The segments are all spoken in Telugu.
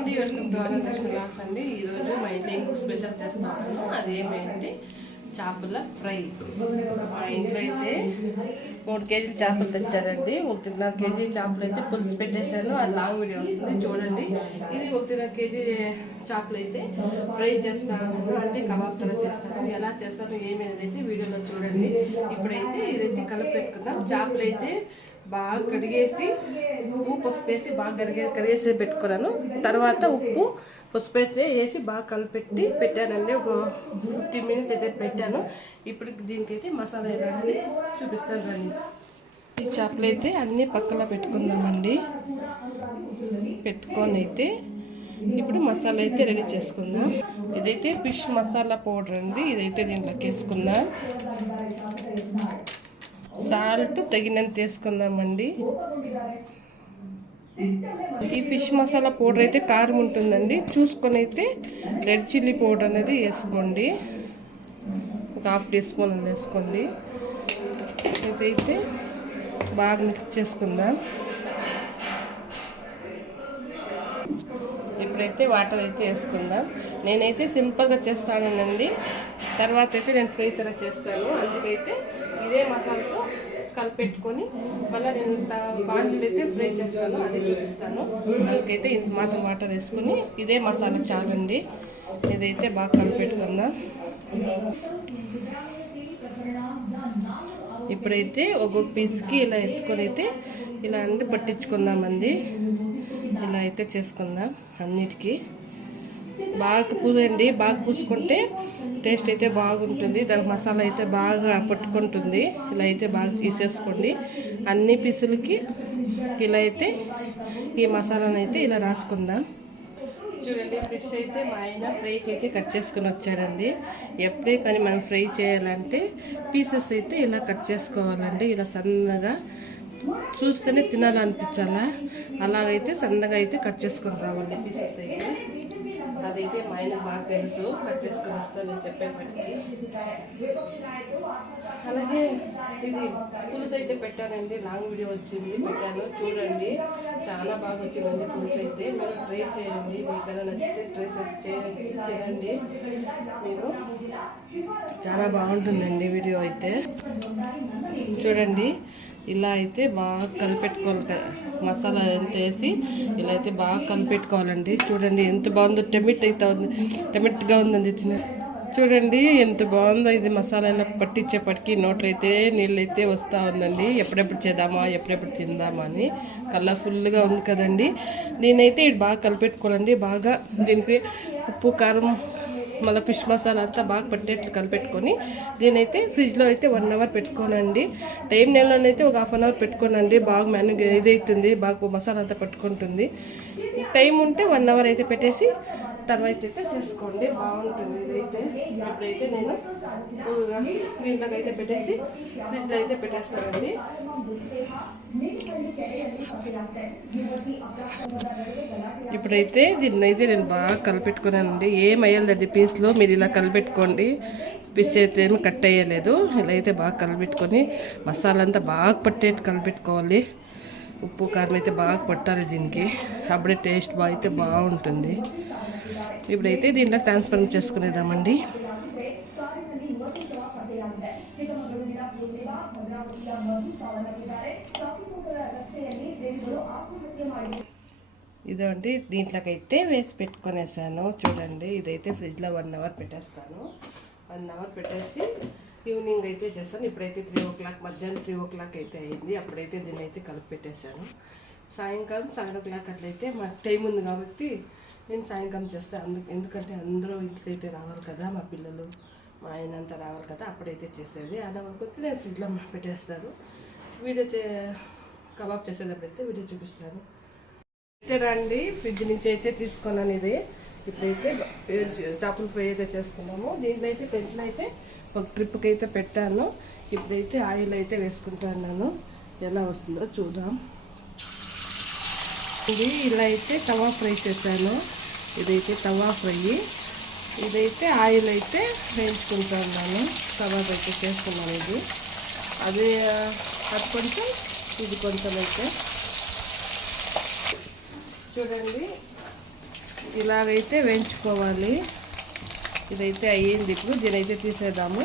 అండి, వెల్కమ్ టు అనంతలక్ష్మి వ్లాగ్స్ అండి. ఈరోజు మా ఇంట్లో ఇంకొక స్పెషల్ చేస్తాను. అది ఏమైంది చేపల ఫ్రై. మా ఇంట్లో అయితే 3 కేజీలు చేపలు తెచ్చారండి. 1.5 కేజీ చేపలు అయితే పులుసు పెట్టేశాను. అది లాంగ్ వీడియో వస్తుంది చూడండి. ఇది 1.5 కేజీ చేపలు అయితే ఫ్రై చేస్తాను, అంటే కబాబ్ తల చేస్తాను. ఎలా చేస్తాను ఏమైనా అయితే వీడియోలో చూడండి. ఇప్పుడైతే ఇదైతే కలిపి పెట్టుకుందాం. చేపలు అయితే బాగా కడిగేసి ఉప్పు పసుపు వేసి బాగా కడిగేసి పెట్టుకున్నాను. తర్వాత ఉప్పు పసుపు అయితే వేసి బాగా కలిపెట్టి పెట్టానండి. ఒక 15 మినిట్స్ అయితే పెట్టాను. ఇప్పుడు దీనికైతే మసాలా ఎలా అనేది చూపిస్తాను రండి. ఈ చేపలు అయితే అన్నీ పక్కన పెట్టుకుందామండి. పెట్టుకొని అయితే ఇప్పుడు మసాలా అయితే రెడీ చేసుకుందాం. ఇదైతే ఫిష్ మసాలా పౌడర్ అండి. ఇదైతే దీంట్లోకి వేసుకుందాం. సాల్ట్ తగినంత వేసుకుందామండి. ఈ ఫిష్ మసాలా పౌడర్ అయితే కారం ఉంటుందండి, చూసుకొని అయితే రెడ్ చిల్లీ పౌడర్ అనేది వేసుకోండి. ఒక 1/2 టీ స్పూన్ అని వేసుకోండి. ఇదైతే బాగా మిక్స్ చేసుకుందాం. ఇప్పుడైతే వాటర్ అయితే వేసుకుందాం. నేనైతే సింపుల్గా చేస్తానండి. తర్వాత అయితే నేను ఫ్రై తర చేస్తాను. అందుకైతే ఇదే మసాలాతో కలిపెట్టుకొని మళ్ళీ నేను బాండ్లు అయితే ఫ్రై చేస్తాను, అది చూపిస్తాను. అందుకైతే ఇంత మాత్రం వాటర్ వేసుకొని ఇదే మసాలా చాలండి. ఇదైతే బాగా కలిపెట్టుకుందాం. ఇప్పుడైతే ఒక పీస్కి ఇలా ఎత్తుకొని అయితే ఇలా అంటే పట్టించుకుందామండి. ఇలా అయితే చేసుకుందాం. అన్నిటికీ బాగా పూసండి. బాగా పూసుకుంటే టేస్ట్ అయితే బాగుంటుంది. దానికి మసాలా అయితే బాగా పట్టుకుంటుంది. ఇలా అయితే బాగా తీసేసుకోండి. అన్ని పీసులకి ఇలా అయితే ఈ మసాలాను అయితే ఇలా రాసుకుందాం. చూడండి, ఫిష్ అయితే మా ఆయన ఫ్రైకి అయితే కట్ చేసుకుని వచ్చాడండి. ఎప్పుడే కానీ మనం ఫ్రై చేయాలంటే పీసెస్ అయితే ఇలా కట్ చేసుకోవాలండి. ఇలా సన్నగా చూస్తేనే తినాలనిపించాలా, అలాగైతే సన్నగా అయితే కట్ చేసుకొని రావాలి పీసెస్ అయితే. అదైతే మా ఆయన బాగా తెలుసు, కట్ చేసుకొని వస్తానని చెప్పేప్పటికి. అలాగే ఇది పులుసు అయితే పెట్టానండి. లాంగ్ వీడియో వచ్చింది, పెట్టాను చూడండి. చాలా బాగా వచ్చిందండి పులుసు అయితే. మీరు ట్రై చేయండి. మీకైనా నచ్చితే ట్రై చేసి తినండి. మీరు చాలా బాగుంటుందండి వీడియో అయితే. చూడండి, ఇలా అయితే బాగా కలిపెట్టుకోవాలి. మసాలా ఎంత వేసి ఇలా అయితే బాగా కలిపెట్టుకోవాలండి. చూడండి ఎంత బాగుందో. టెమిట్గా ఉందండి. చూడండి ఎంత బాగుందో. ఇది మసాలా ఇలా పట్టించేపటికి నోట్లో అయితే నీళ్ళు అయితే వస్తూ ఉందండి. ఎప్పుడెప్పుడు చేద్దామా, ఎప్పుడెప్పుడు తిందామా అని. కలర్ఫుల్గా ఉంది కదండి. దీనైతే ఇది బాగా కలిపెట్టుకోవాలండి. బాగా దీనికి ఉప్పు కారం మళ్ళీ ఫిష్ మసాలా అంతా బాగా పట్టేట్లు కలిపెట్టుకొని దీనైతే ఫ్రిడ్జ్లో అయితే 1 అవర్ పెట్టుకోనండి. టైం నెలలోనైతే ఒక 1/2 అవర్ పెట్టుకోనండి. బాగా ఇదవుతుంది, బాగా మసాలా అంతా పట్టుకుంటుంది. టైం ఉంటే 1 అవర్ అయితే పెట్టేసి తర్వాత అయితే చేసుకోండి, బాగుంటుంది ఇదైతే. ఇప్పుడైతే నేను దీంట్లోకి అయితే పెట్టేసి ఫ్రిడ్జ్లో అయితే పెట్టేస్తానండి. ఇప్పుడైతే దీన్ని అయితే నేను బాగా కలిపెట్టుకున్నానండి. ఏం అయ్యాలండి పీస్లో, మీరు ఇలా కలిపెట్టుకోండి. పీస్ అయితే ఏమి కట్ అయ్యలేదు. ఇలా అయితే బాగా కలిపెట్టుకొని మసాలా అంతా బాగా పట్టేట్టు కలిపెట్టుకోవాలి. ఉప్పు కారం అయితే బాగా పట్టాలి దీనికి, అప్పుడే టేస్ట్ బాగా అయితే బాగుంటుంది. ఇప్పుడైతే దీంట్లో ట్రాన్స్ఫర్ చేసుకునేద్దామండి. ఇదండి దీంట్లోకైతే వేసి పెట్టుకునేసాను. చూడండి, ఇదైతే ఫ్రిడ్జ్లో 1 అవర్ పెట్టేస్తాను. 1 అవర్ పెట్టేసి ఈవినింగ్ అయితే చేస్తాను. ఇప్పుడైతే 3 o'clock, మధ్యాహ్నం 3 o'clock అయితే అయింది. అప్పుడైతే దీన్ని అయితే కలిపి పెట్టేశాను. సాయంకాలం 7 o'clock అట్లయితే మాకు టైం ఉంది కాబట్టి నేను సాయంకాలం చేస్తాను. ఎందుకంటే అందరూ ఇంటికైతే రావాలి కదా, మా పిల్లలు మా ఆయన అంతా రావాలి కదా, అప్పుడైతే చేసేది. అలా వరకు నేను ఫ్రిడ్జ్లో పెట్టేస్తాను. వీడియో కబాబ్ చేసేటప్పుడైతే వీడియో చూపిస్తాను. అయితే రండి, ఫ్రిడ్జ్ నుంచి అయితే తీసుకున్నాను ఇది. ఇప్పుడైతే చేపల ఫ్రై అయితే చేసుకున్నాము. దీంట్లో అయితే పెంచిన అయితే ఒక ట్రిప్కి అయితే పెట్టాను. ఇప్పుడైతే ఆయిల్ అయితే వేసుకుంటున్నాను. ఎలా వస్తుందో చూద్దాం. ఇది ఇలా అయితే తవా ఫ్రై చేశాను. ఇదైతే తవా ఫ్రై. ఇదైతే ఆయిల్ అయితే వేయించుకుంటున్నాను. తవా అయితే చేస్తున్నాను. ఇది అది కొంచెం ఇది కొంచెం అయితే చూడండి ఇలాగైతే వేయించుకోవాలి. ఇదైతే అయ్యింది. ఇప్పుడు దీనైతే తీసేద్దాము.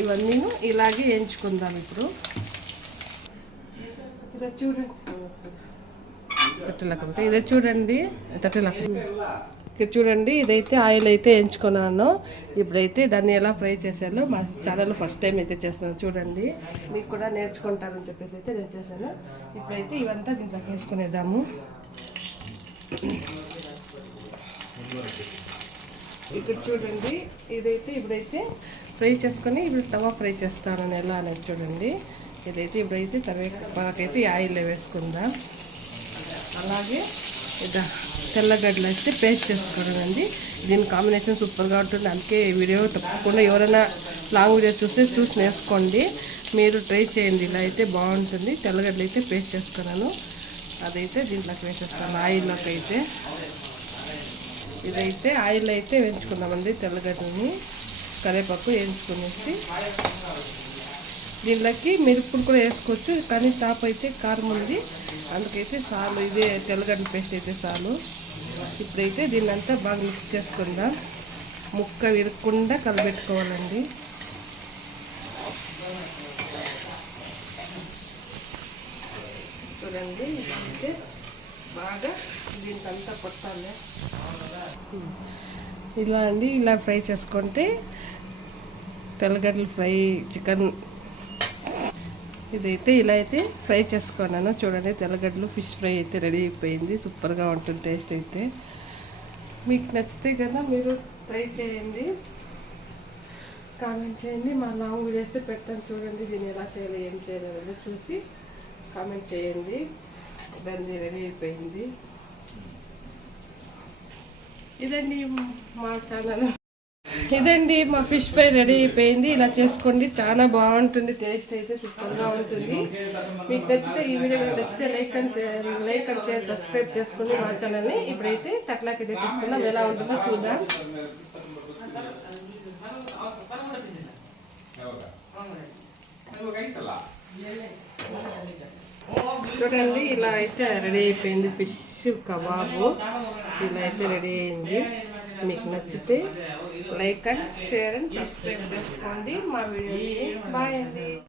ఇవన్నీ ఇలాగే వేయించుకుందాం. ఇప్పుడు ఇదే చూడండి, తట్టలకంటే ఇదే చూడండి, ఇక్కడ చూడండి. ఇదైతే ఆయిల్ అయితే వేయించుకున్నాను. ఇప్పుడైతే దాన్ని ఎలా ఫ్రై చేశానో మా ఛానల్లో ఫస్ట్ టైం అయితే చేస్తున్నాను. చూడండి, మీకు కూడా నేర్చుకుంటారని చెప్పేసి అయితే నేను చేశాను. ఇప్పుడైతే ఇవంతా దీంట్లోకి వేసుకునేద్దాము. ఇక్కడ చూడండి, ఇప్పుడైతే ఫ్రై చేసుకొని ఇప్పుడు తవా ఫ్రై చేస్తాను నేను ఎలా అనేది చూడండి. ఇప్పుడైతే తవకైతే ఆయిల్లో వేసుకుందాం. అలాగే తెల్లగడ్డలు అయితే పేస్ట్ చేసుకోవడం. దీని కాంబినేషన్ సూపర్గా ఉంటుంది. అందుకే ఈ వీడియో తప్పకుండా ఎవరైనా లాంగ్ వీడియో చూసి నేర్చుకోండి. మీరు ట్రై చేయండి, ఇలా అయితే బాగుంటుంది. తెల్లగడ్డలు అయితే పేస్ట్ చేసుకున్నాను, అదైతే దీంట్లోకి వేసేస్తాను ఆయిల్లోకి అయితే. ఇదైతే ఆయిల్ అయితే వేయించుకుందామండి. తెల్లగడ్డని కరివేపాకు వేయించుకునేసి దీంట్లోకి మిరపలు కూడా వేసుకోవచ్చు, కానీ టాప్ అయితే కారం ఉంది, అందుకైతే చాలు. ఇదే తెల్లగడ్డ పేస్ట్ అయితే చాలు. ఇప్పుడైతే దీన్ని అంతా బాగా మిక్స్ చేసుకుందాం. ముక్క విరగకుండా కలబెట్టుకోవాలండి. చూడండి, ఇదైతే బాగా దీనికంతా కొట్టాలి. ఇలా ఫ్రై చేసుకుంటే తెల్లగడ్డలు ఫ్రై చికెన్ ఇదైతే ఇలా అయితే ఫ్రై చేసుకున్నాను. చూడండి, తెల్లగడ్డలు ఫిష్ ఫ్రై అయితే రెడీ అయిపోయింది. సూపర్గా ఉంటుంది టేస్ట్ అయితే. మీకు నచ్చితే కదా మీరు ట్రై చేయండి, కామెంట్ చేయండి. మా లాంగ్ వీడియోస్ పెడతాను చూడండి. దీన్ని ఎలా చేయాలి ఏం చేయాలి చూసి కామెంట్ చేయండి. దాన్ని రెడీ అయిపోయింది. ఇదండి మా ఛానల్. ఇదండి మా ఫిష్ ఫ్రై రెడీ అయిపోయింది. ఇలా చేసుకోండి, చాలా బాగుంటుంది. టేస్ట్ అయితే సూపర్గా ఉంటుంది. మీకు నచ్చితే ఈ వీడియో నచ్చితే లైక్ అండ్ షేర్ సబ్స్క్రైబ్ చేసుకోండి మా ఛానల్ని. ఇప్పుడైతే తక్లాకి తెప్పించుకుందాం, ఎలా ఉంటుందో చూద్దాం. చూడండి, ఇలా అయితే రెడీ అయిపోయింది ఫిష్ కబాబు. ఇలా అయితే రెడీ అయింది. మీకు నచ్చితే like and share and subscribe చేసుకోండి మా వీడియోస్ని. బాయ్ అండి.